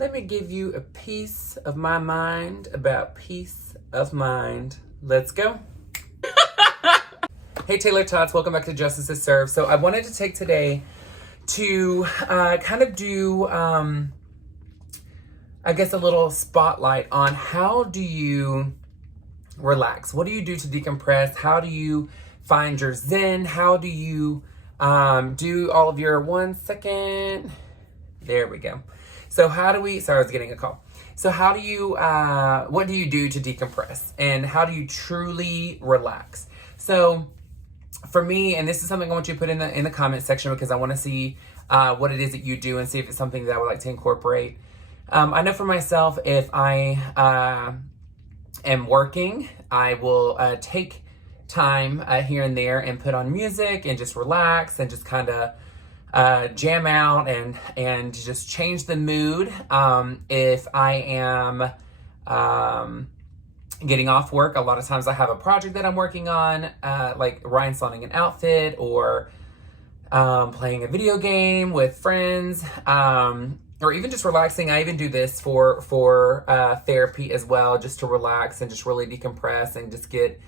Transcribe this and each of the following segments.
Let me give you a piece of my mind about peace of mind. Let's go. Hey Taylor-tots, welcome back to Justice is Served. So I wanted to take today to kind of do, I guess, a little spotlight on how do you relax? What do you do to decompress? How do you find your Zen? How do you do all of your, one second, there we go. So how do we, sorry, I was getting a call. So how do you, what do you do to decompress? And how do you truly relax? So for me, and this is something I want you to put in the comment section because I want to see what it is that you do and see if it's something that I would like to incorporate. I know for myself, if I am working, I will take time here and there and put on music and just relax and just kind of jam out and just change the mood. If I am getting off work, a lot of times I have a project that I'm working on, like Ryan selling an outfit or playing a video game with friends, or even just relaxing. I even do this for therapy as well, just to relax and just really decompress and just get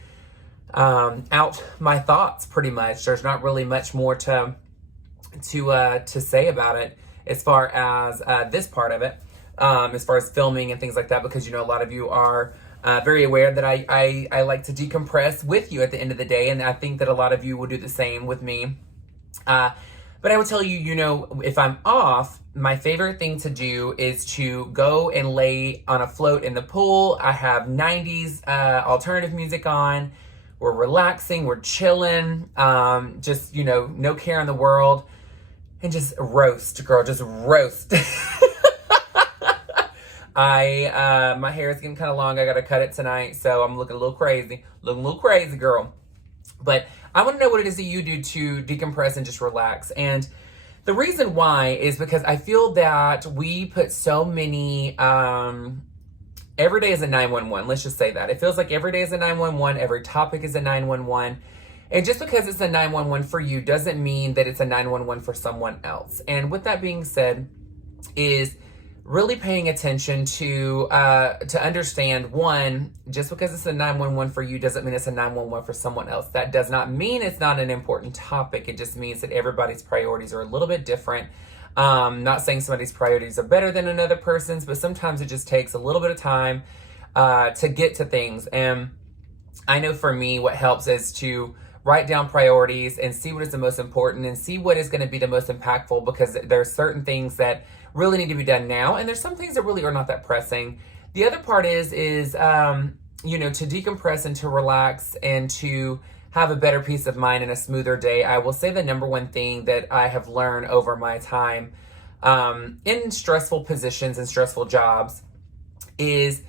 out my thoughts pretty much. There's not really much more to say about it as far as this part of it, as far as filming and things like that, because, you know, a lot of you are very aware that I like to decompress with you at the end of the day, and I think that a lot of you will do the same with me. But I will tell you, you know, if I'm off, my favorite thing to do is to go and lay on a float in the pool. I have 90s alternative music on. We're relaxing, we're chilling, just, you know, no care in the world. And just roast, girl, just roast. My hair is getting kind of long. I got to cut it tonight, so I'm looking a little crazy. Looking a little crazy, girl. But I want to know what it is that you do to decompress and just relax. And the reason why is because I feel that we put so many, every day is a 911. Let's just say that. It feels like every day is a 911. Every topic is a 911. And just because it's a 911 for you doesn't mean that it's a 911 for someone else. And with that being said, is really paying attention to understand, one, just because it's a 911 for you doesn't mean it's a 911 for someone else. That does not mean it's not an important topic. It just means that everybody's priorities are a little bit different. Not saying somebody's priorities are better than another person's, but sometimes it just takes a little bit of time to get to things. And I know for me, what helps is to write down priorities and see what is the most important and see what is going to be the most impactful, because there's certain things that really need to be done now, and there's some things that really are not that pressing. The other part is you know, to decompress and to relax and to have a better peace of mind and a smoother day. I will say the number one thing that I have learned over my time in stressful positions and stressful jobs is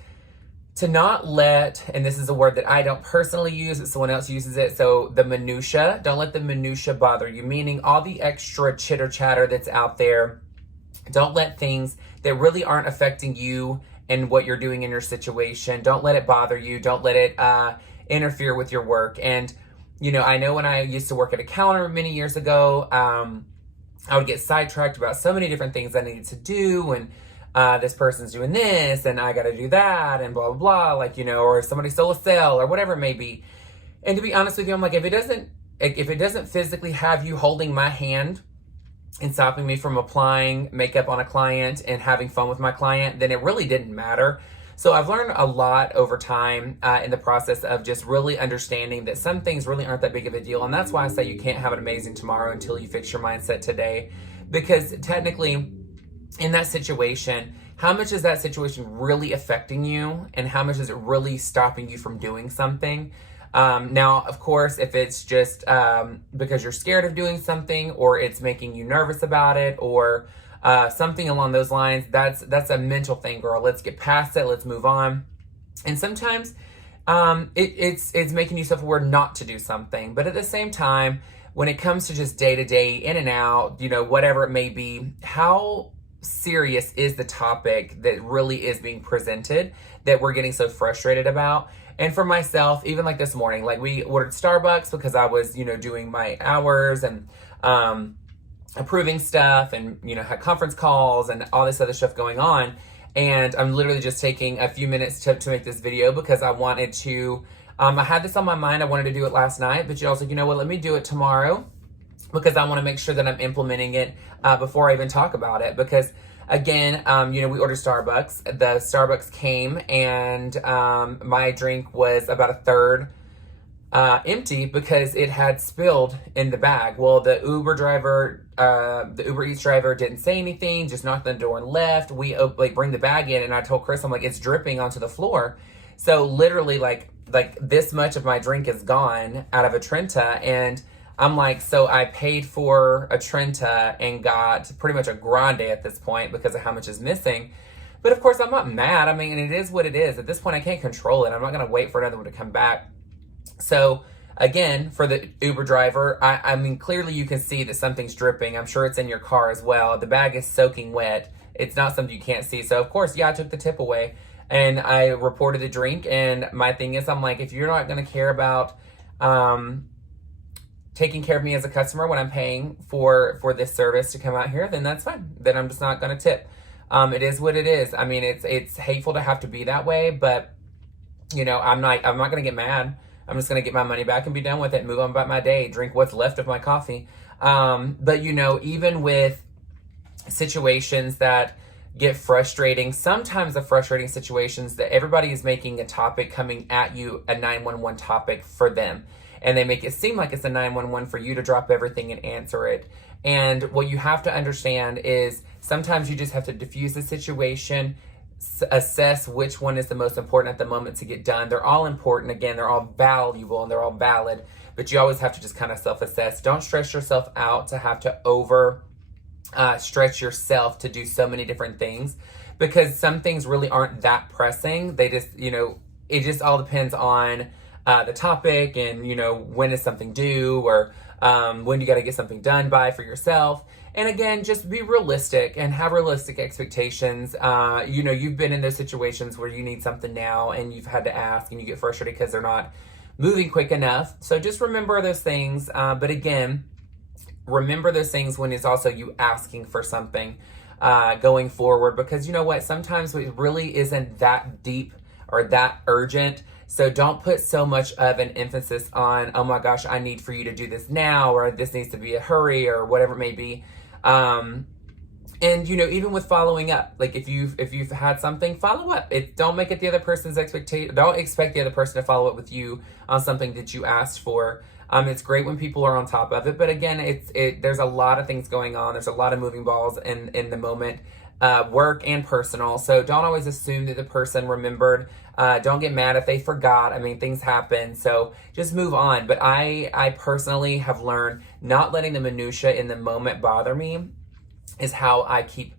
to not let, and this is a word that I don't personally use, but someone else uses it, so the minutia, don't let the minutia bother you, meaning all the extra chitter chatter that's out there. Don't let things that really aren't affecting you and what you're doing in your situation, don't let it bother you. Don't let it interfere with your work. And, you know, I know when I used to work at a counter many years ago, I would get sidetracked about so many different things I needed to do, and this person's doing this and I got to do that and blah, blah, blah, like, you know, or somebody stole a sale or whatever it may be. And to be honest with you, I'm like, if it doesn't physically have you holding my hand and stopping me from applying makeup on a client and having fun with my client, then it really didn't matter. So I've learned a lot over time in the process of just really understanding that some things really aren't that big of a deal. And that's why I say you can't have an amazing tomorrow until you fix your mindset today. Because technically, in that situation, how much is that situation really affecting you, and how much is it really stopping you from doing something? Now, of course, if it's just because you're scared of doing something, or it's making you nervous about it, or something along those lines, that's a mental thing, girl. Let's get past it. Let's move on. And sometimes it's making you self-aware not to do something. But at the same time, when it comes to just day-to-day, in and out, you know, whatever it may be, how serious is the topic that really is being presented that we're getting so frustrated about? And for myself, even like this morning, like we ordered Starbucks because I was, you know, doing my hours and approving stuff and, you know, had conference calls and all this other stuff going on. And I'm literally just taking a few minutes to make this video because I wanted to, I had this on my mind. I wanted to do it last night, but you also, you know what, let me do it tomorrow because I want to make sure that I'm implementing it before I even talk about it. Because again, you know, we ordered Starbucks. The Starbucks came and my drink was about a third empty because it had spilled in the bag. Well, the Uber driver, the Uber Eats driver didn't say anything, just knocked on the door and left. We like bring the bag in and I told Chris, I'm like, it's dripping onto the floor. So literally like this much of my drink is gone out of a Trenta. And I'm like, so I paid for a Trenta and got pretty much a grande at this point because of how much is missing. But of course I'm not mad. I mean, it is what it is. At this point I can't control it. I'm not going to wait for another one to come back. So again, for the Uber driver, I mean, clearly you can see that something's dripping. I'm sure it's in your car as well. The bag is soaking wet. It's not something you can't see. So of course, yeah, I took the tip away and I reported the drink. And my thing is, I'm like, if you're not going to care about taking care of me as a customer when I'm paying for this service to come out here, then that's fine. Then I'm just not going to tip. It is what it is. I mean, it's hateful to have to be that way, but you know, I'm not going to get mad. I'm just going to get my money back and be done with it and move on about my day, drink what's left of my coffee. But, you know, even with situations that get frustrating, sometimes the frustrating situations that everybody is making a topic coming at you, a 911 topic for them. And they make it seem like it's a 911 for you to drop everything and answer it. And what you have to understand is sometimes you just have to diffuse the situation, assess which one is the most important at the moment to get done. They're all important. Again, they're all valuable and they're all valid, but you always have to just kind of self-assess. Don't stress yourself out to have to stretch yourself to do so many different things because some things really aren't that pressing. They just, you know, it just all depends on the topic and, you know, when is something due or when you got to get something done by for yourself. And again, just be realistic and have realistic expectations. You know, you've been in those situations where you need something now and you've had to ask and you get frustrated because they're not moving quick enough. So just remember those things. But again, remember those things when it's also you asking for something going forward, because you know what? Sometimes it really isn't that deep or that urgent. So don't put so much of an emphasis on, oh my gosh, I need for you to do this now, or this needs to be a hurry or whatever it may be. And you know, even with following up, like if you've had something, follow up. Don't make it the other person's expectation. Don't expect the other person to follow up with you on something that you asked for. It's great when people are on top of it, but again, there's a lot of things going on. There's a lot of moving balls in the moment, work and personal. So don't always assume that the person remembered. Don't get mad if they forgot. I mean, things happen. So just move on. But I personally have learned not letting the minutia in the moment bother me is how I keep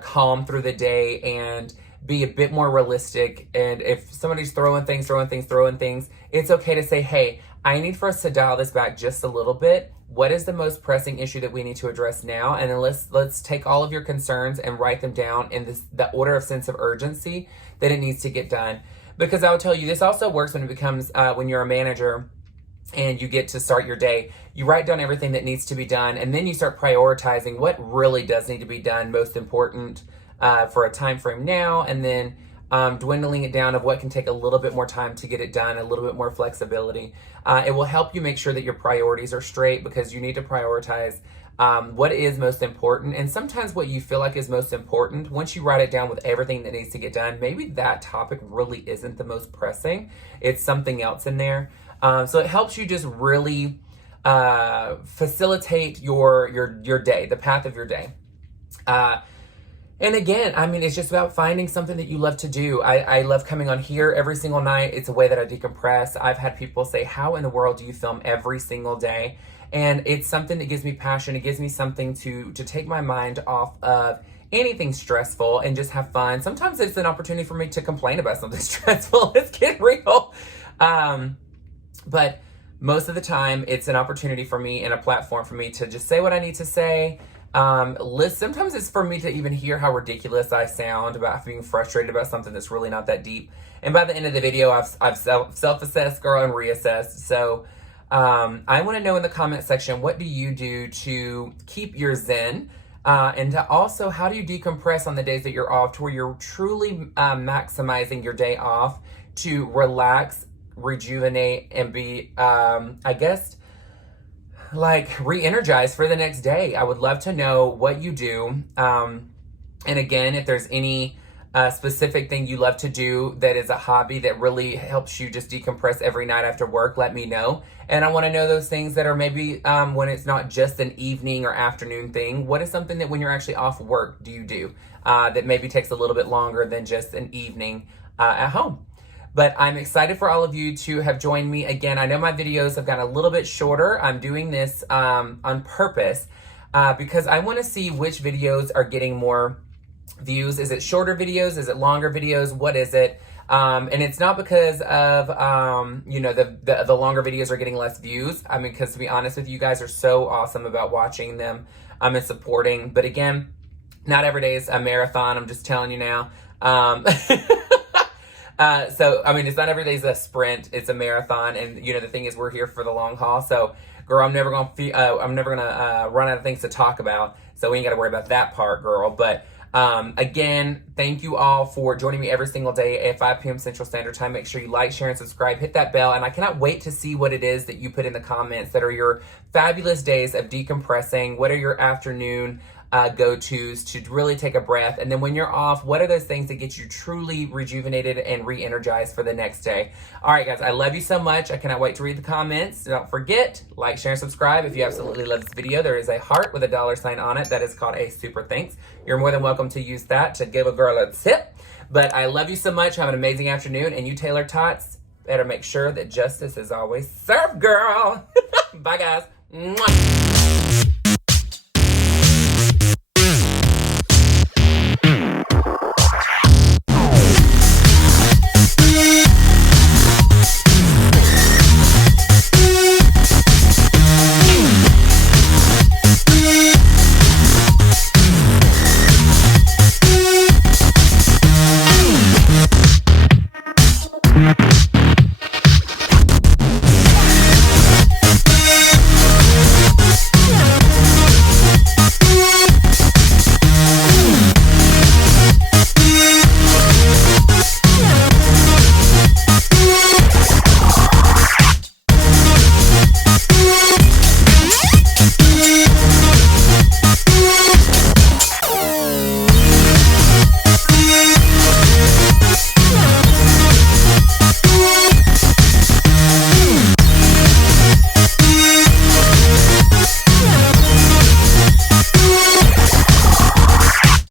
calm through the day and be a bit more realistic. And if somebody's throwing things, it's okay to say, hey, I need for us to dial this back just a little bit. What is the most pressing issue that we need to address now? And then let's take all of your concerns and write them down in the order of sense of urgency that it needs to get done. Because I will tell you, this also works when it becomes, when you're a manager and you get to start your day. You write down everything that needs to be done, and then you start prioritizing what really does need to be done, most important for a time frame now, and then dwindling it down of what can take a little bit more time to get it done, a little bit more flexibility. It will help you make sure that your priorities are straight, because you need to prioritize what is most important. And sometimes what you feel like is most important, once you write it down with everything that needs to get done, maybe that topic really isn't the most pressing. It's something else in there. So it helps you just really facilitate your day, the path of your day. And again, I mean, it's just about finding something that you love to do. I love coming on here every single night. It's a way that I decompress. I've had people say, how in the world do you film every single day? And it's something that gives me passion. It gives me something to take my mind off of anything stressful and just have fun. Sometimes it's an opportunity for me to complain about something stressful. Let's get real. But most of the time, it's an opportunity for me and a platform for me to just say what I need to say. Sometimes it's for me to even hear how ridiculous I sound about being frustrated about something that's really not that deep. And by the end of the video, I've self-assessed, girl, and reassessed. So I want to know in the comment section, what do you do to keep your zen? And to also, how do you decompress on the days that you're off to where you're truly maximizing your day off to relax, rejuvenate, and be, I guess, like re-energized for the next day. I would love to know what you do. And again, if there's any specific thing you love to do that is a hobby that really helps you just decompress every night after work, let me know. And I want to know those things that are maybe when it's not just an evening or afternoon thing. What is something that when you're actually off work do you do that maybe takes a little bit longer than just an evening at home? But I'm excited for all of you to have joined me again. I know my videos have gotten a little bit shorter. I'm doing this on purpose because I want to see which videos are getting more views. Is it shorter videos? Is it longer videos? What is it? And it's not because of, you know, the longer videos are getting less views. I mean, because to be honest with you, guys are so awesome about watching them and supporting. But again, not every day is a marathon. I'm just telling you now. So, I mean, it's not every day's a sprint, it's a marathon. And, you know, the thing is we're here for the long haul. So, girl, I'm never going to run out of things to talk about. So we ain't got to worry about that part, girl. But, again, thank you all for joining me every single day at 5 p.m. Central Standard Time. Make sure you like, share, and subscribe. Hit that bell. And I cannot wait to see what it is that you put in the comments that are your fabulous days of decompressing. What are your afternoon go-tos to really take a breath? And then when you're off, what are those things that get you truly rejuvenated and re-energized for the next day? All right, guys, I love you so much. I cannot wait to read the comments. Don't forget, like, share, and subscribe. If you absolutely love this video, there is a heart with a $sign on it. That is called a super thanks. You're more than welcome to use that to give a girl a tip. But I love you so much. Have an amazing afternoon. And you Taylor-tots better make sure that justice is always served, girl. Bye, guys. Mwah.